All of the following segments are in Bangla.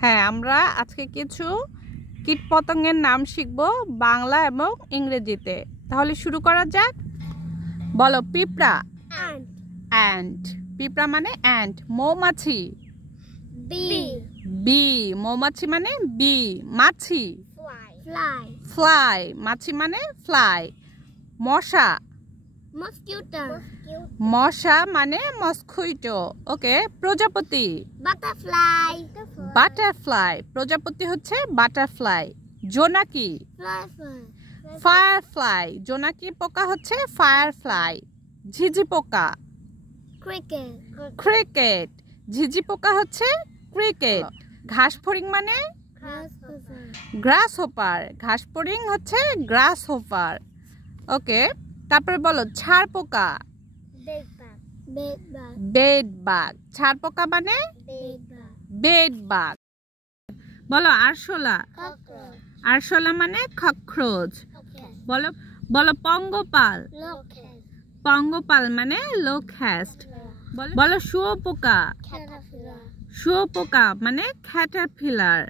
হ্যাঁ, আমরা আজকে কিছু কীটপতঙ্গের নাম শিখব বাংলা এবং ইংরেজিতে। তাহলে শুরু করা যাক। বলো পিঁপড়া। অ্যান্ট। পিঁপড়া মানে অ্যান্ট। মৌমাছি। বি। মৌমাছি মানে বি। মাছি। ফ্লাই। মাছি মানে ফ্লাই। মশা। মশা মানে মস্কুইটো। ওকে। প্রজাপতি। বাটারফ্লাই। প্রজাপতি হচ্ছে বাটারফ্লাই। জোনাকি। ফায়ারফ্লাই। জোনাকি পোকা হচ্ছে ফায়ারফ্লাই। ঝিঝি পোকা। ক্রিকেট। ঝিঝি পোকা হচ্ছে ক্রিকেট। ঘাসফড়িং মানে গ্রাসহপার। ঘাসফড়িং হচ্ছে গ্রাসহপার। ওকে। তারপরে বলো ছাড় পোকা। বেডবাগ। ছাড় পোকা মানে বেডবাগ। বলো আরশোলা। আরশোলা মানে ককরোচ। বলো বলো পঙ্গপাল। পঙ্গপাল মানে লোকাস্ট। বলো শুয়োপোকা। শুয়োপোকা মানে ক্যাটারপিলার।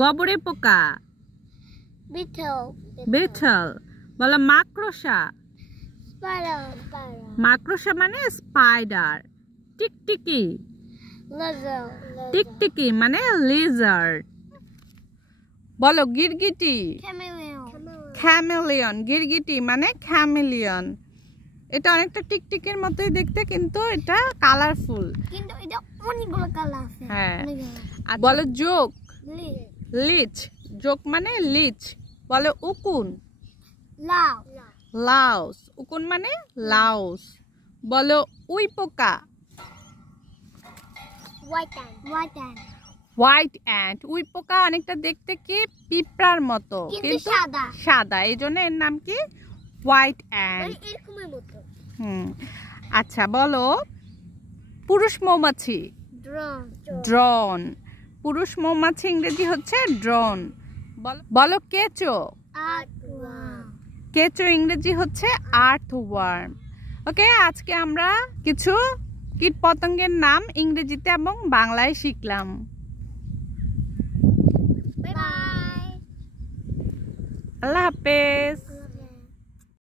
গবরে পোকা। বিটল। বলো মাকড়সা। মাকড়সা মানে স্পাইডার। টিকটিকি। টিকটিকি মানে লিজার্ড। বলো গিরগিটি। খ্যামেলিয়ন। গিরগিটি মানে খ্যামেলিয়ন। এটা অনেকটা টিকটিকির মতোই দেখতে, কিন্তু এটা কালারফুল। হ্যাঁ। বলো জোক। লিচ। জোক মানে লিচ। বলো উকুন। লাউস। উকুন মানে লাউস। বলো উই পোকা। White ant. উই পোকা অনেকটা দেখতে কি পিঁপড়ার মতো, কিন্তু সাদা, এই জন্য এর নাম কি হোয়াইট অ্যান্ট। আচ্ছা, বলো পুরুষ মৌমাছি। ড্রোন। পুরুষ মৌমাছি ইংরেজি হচ্ছে ড্রোন। বলো কেঁচো। কেঁচো ইংরেজি হচ্ছে আর্থওয়ার্ম। ওকে, আজকে আমরা কিছু কীট পতঙ্গের নাম ইংরেজিতে এবং বাংলায় শিখলাম। আল্লাহ হাফেজ।